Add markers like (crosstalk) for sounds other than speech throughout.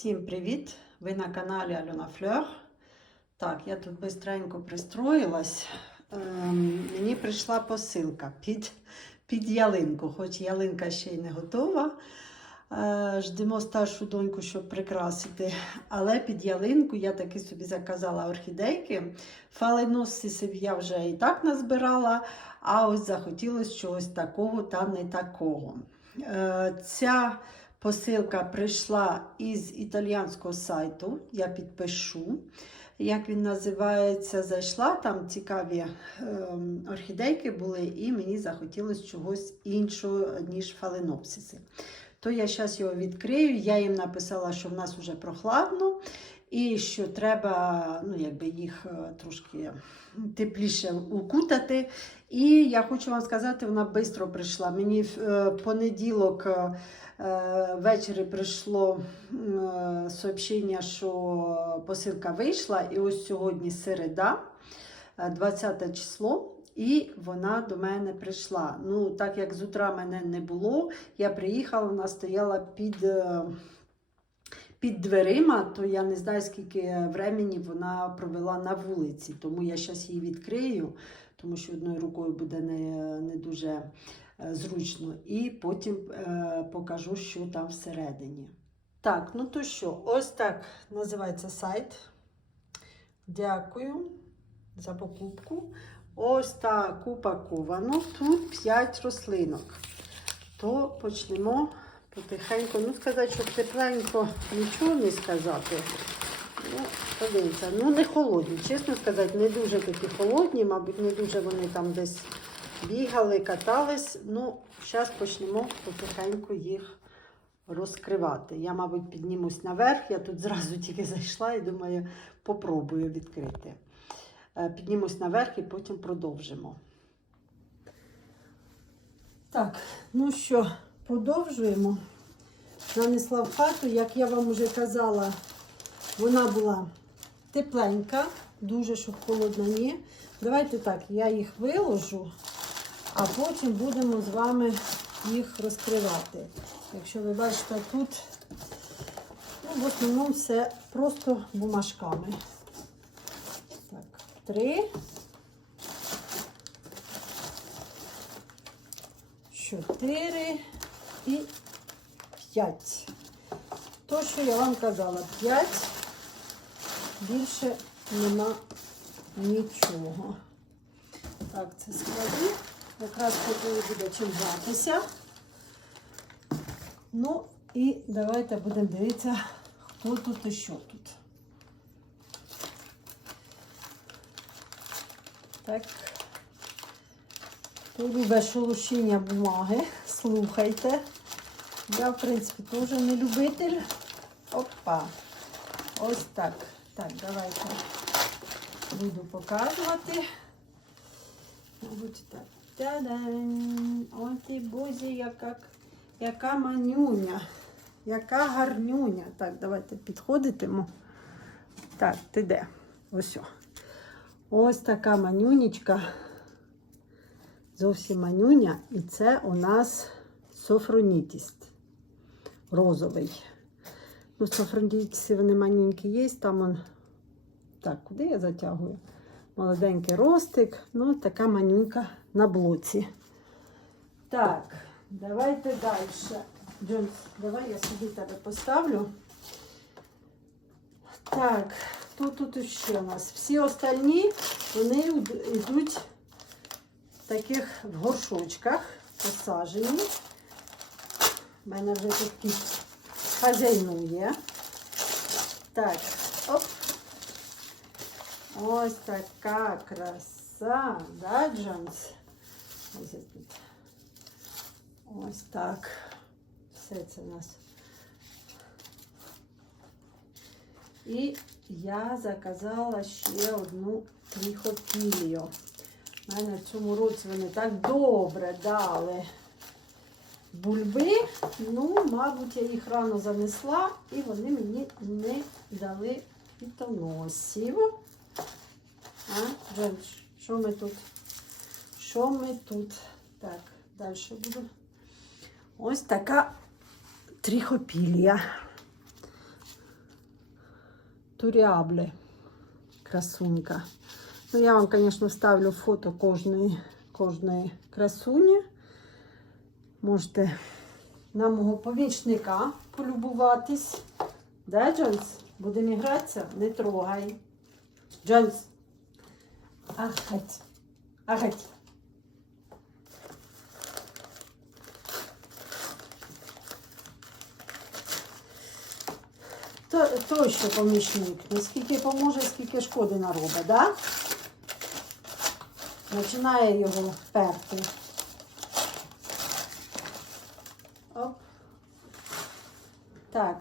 Всім привіт! Ви на каналі Альона Флер. Так, я тут бистренько пристроїлась. Ем, мені прийшла посилка під, під ялинку, хоч ялинка ще й не готова. Е, ждемо старшу доньку, щоб прикрасити. Але під ялинку я таки собі заказала орхідейки. Фаленосисів я вже і так назбирала, а ось захотілося чогось такого та не такого. Е, ця Посилка прийшла із італіянського сайту. Я підпишу, як він називається. Зайшла, там цікаві ем, орхідейки були, і мені захотілося чогось іншого, ніж фаленопсиси. То я зараз його відкрию. Я їм написала, що в нас вже прохладно, і що треба ну, якби їх е, трошки тепліше укутати. І я хочу вам сказати, вона швидко прийшла. Мені в е, понеділок. е, Ввечері прийшло сообщення, що посилка вийшла, і ось сьогодні середа, е, 20 число, і вона до мене прийшла. Ну, так як з утра мене не було, я приїхала, вона стояла під. Під дверима, то я не знаю, скільки времени вона провела на вулиці, тому я зараз її відкрию, тому що одною рукою буде не, не дуже е, зручно. І потім е, покажу, що там всередині. Так, ну то що, ось так називається сайт. Дякую за покупку. Ось так упаковано. Тут 5 рослинок. То почнемо потихеньку. Ну, сказати, що тепленько нічого не сказати. Ну, подивіться, ну не холодні. Чесно сказати, не дуже такі холодні, мабуть, не дуже вони там десь бігали, катались. Ну, зараз почнемо потихеньку їх розкривати. Я, мабуть, піднімусь наверх. Я тут зразу тільки зайшла і думаю, попробую відкрити. Е, Піднімусь наверх і потім продовжимо. Так, ну що, продовжуємо. Нанесла в хату, як я вам вже казала, вона була тепленька, дуже щоб холодна ні. Давайте так, я їх виложу, а потім будемо з вами їх розкривати. Якщо ви бачите, тут ну, в основному все просто бумажками. Так, три. Чотири і п'ять. То, що я вам казала, п'ять. Більше нема нічого. Так, це складу. Якраз тут буде чим гратися. Ну і давайте будемо дивитися, хто тут і що тут. Так. Любить шелушіння бумаги, слухайте. Я, в принципі, теж не любитель. Опа. Ось так. Так, давайте буду показувати. Мабуть, так. Та-дам! Ой ти бозі, яка, яка манюня, яка гарнюня. Так, давайте підходитиму. Так, ти де? Ось. Ось така манюнічка. Зовсім манюня. І це у нас софронітіст розовий. Ну, софронітісі вони манюнькі є, там он. Так, куди я затягую? Молоденький ростик, ну, така манюнька на блоці. Так, давайте далі. Джонс, давай я сюди тебе поставлю. Так, хто тут ще у нас? Всі остальні, вони йдуть таких в горшочках посаджені. У мене вже тут хазяйнує. Так, оп. Ось така краса, да, Джонс? Ось тут. Ось так. Все це у нас. І я заказала ще одну тріхопілію. У мене в цьому році вони так добре дали бульби. Ну, мабуть, я їх рано занесла і вони мені не дали пітоносів. А, Женш, що ми тут? Що ми тут? Так, далі буду. Ось така тріхопілія. Туріабле. Красунька. Ну, я вам, звісно, вставлю фото кожної, кожної красуні. Можете на мого помічника полюбуватись. Да, Джонс? Будемо гратися? Не трогай. Джонс. Агать. То, той, що помічник. Наскільки поможе, скільки шкоди наробить, да? Починає його перти. Оп. Так,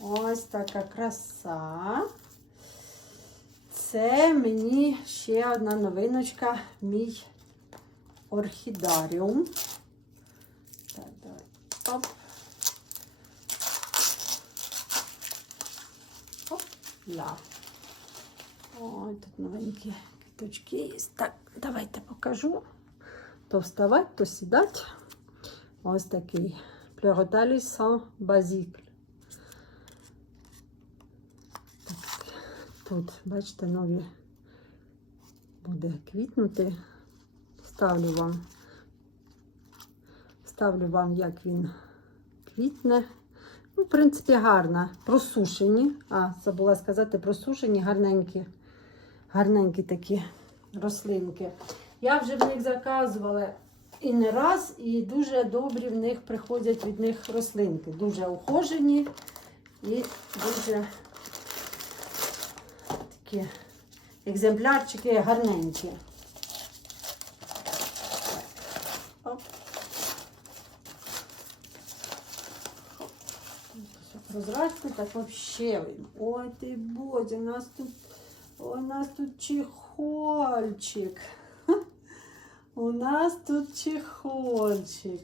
ось така краса. Це мені ще одна новиночка, мій орхідаріум. Так, давай. Оп. Оп. Ля. Ой, тут новенькі квіточки є. Так, давайте покажу. То вставати, то сідати. Ось такий плероталіс сан базікль. Так, тут, бачите, нові буде квітнути. Ставлю вам, ставлю вам, як він квітне. Ну, в принципі, гарна. Просушені. А, забула сказати, просушені, гарненькі, гарненькі такі рослинки. Я вже в них заказувала і не раз, і дуже добрі в них приходять від них рослинки. Дуже ухожені і дуже такі екземплярчики гарненькі. Оп. Прозрачно, так вообще. Ой, ти Бодя, у нас тут, у нас тут чехольчик. (laughs) У нас тут чехольчик.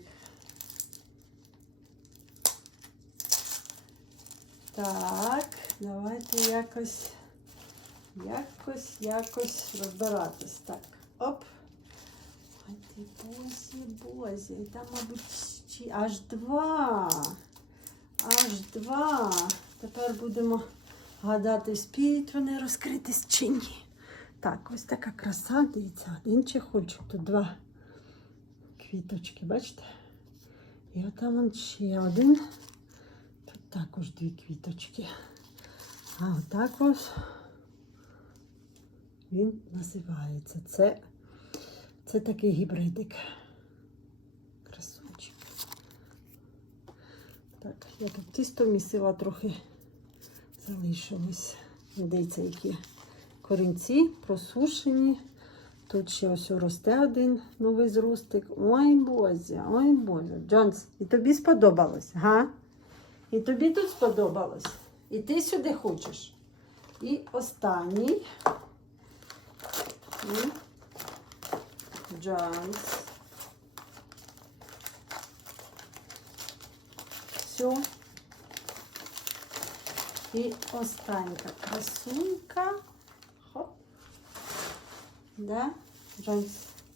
Так, давайте якось, якось, якось розбиратись. Так, оп. Ой, ти бозі, бозі. І там, мабуть, аж два. Аж два. Тепер будемо гадати, спіють вони розкритись чи ні. Так, ось така краса, дивіться, один чехольчик, тут два квіточки, бачите? І отам ще один. Тут також дві квіточки. А отак ось він називається. Це, це такий гібридик. Красунчик. Так, я тут тісто місила трохи залишилось. Дивіться, які корінці просушені. Тут ще ось росте один новий зростик. Ой, Боже, ой Боже. Джонс, і тобі сподобалось, га? І тобі тут сподобалось. І ти сюди хочеш. І останній. Джонс. Все. І останька красунька. Хоп. Да?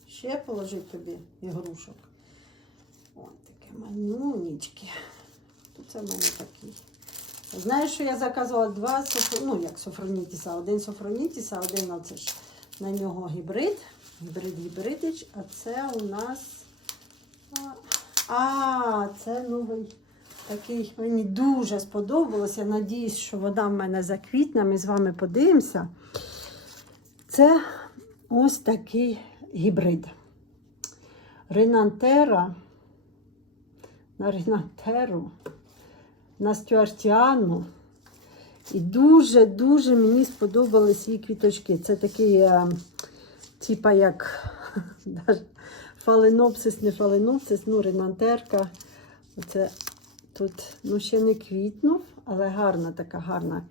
Ще положить тобі ігрушок. Ось таке манюнічки. Це в мене такий. Знаєш, що я заказувала два софр... ну як софронітіса, один софронітіса, один оце ж на нього гібрид. Гібрид гібридич, а це у нас. А, це новий такий. Мені дуже сподобалось. Я надіюсь, що вода в мене заквітне. Ми з вами подивимося. Це ось такий гібрид. Ринантера. На Ринантеру, на Стюартіану. І дуже-дуже мені сподобались її квіточки. Це такий, е, типа як (laughs) фаленопсис, не фаленопсис, ну, ринантерка. Оце тут ну, ще не квітнув, але гарна така гарна.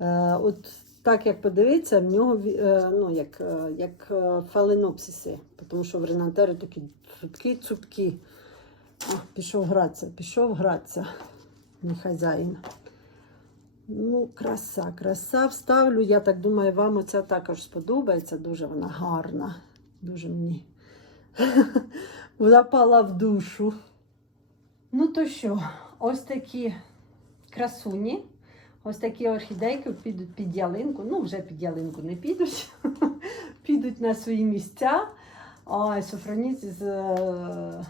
Е, от так як подивитися, в нього е, ну, як, е, як е, фаленопсиси, тому що в ринантери такі цупкі-цупкі. Пішов гратися, пішов гратися, мій хазяїн. Ну, краса, краса вставлю. Я так думаю, вам оця також сподобається. Дуже вона гарна. Дуже мені (laughs) запала в душу. Ну то що, ось такі красуні. Ось такі орхідейки підуть під ялинку. Ну, вже під ялинку не підуть. (laughs) підуть на свої місця. Ой, Софроніціс е,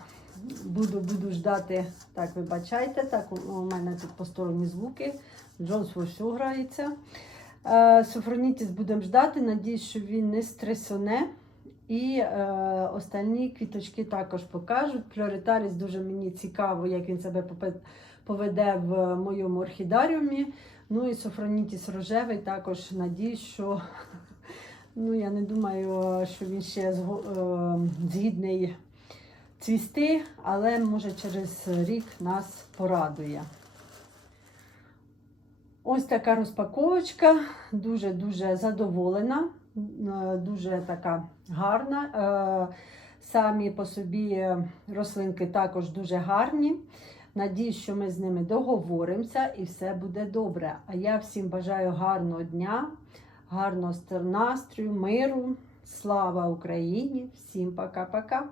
буду, буду ждати. Так, вибачайте, так, у, мене тут посторонні звуки. Джонс вовсю грається. Е, Софроніціс будемо ждати. Надіюсь, що він не стресоне. І е, останні квіточки також покажуть. Плюритаріс дуже мені цікаво, як він себе поведе в моєму орхідаріумі. Ну і Софронітіс рожевий також надіюсь, що (laughs) ну, я не думаю, що він ще е, згідний цвісти, але може через рік нас порадує. Ось така розпаковочка, дуже-дуже задоволена, дуже така гарна. Е, Самі по собі рослинки також дуже гарні. Надіюсь, що ми з ними договоримося і все буде добре. А я всім бажаю гарного дня, гарного настрою, миру. Слава Україні! Всім пока-пока!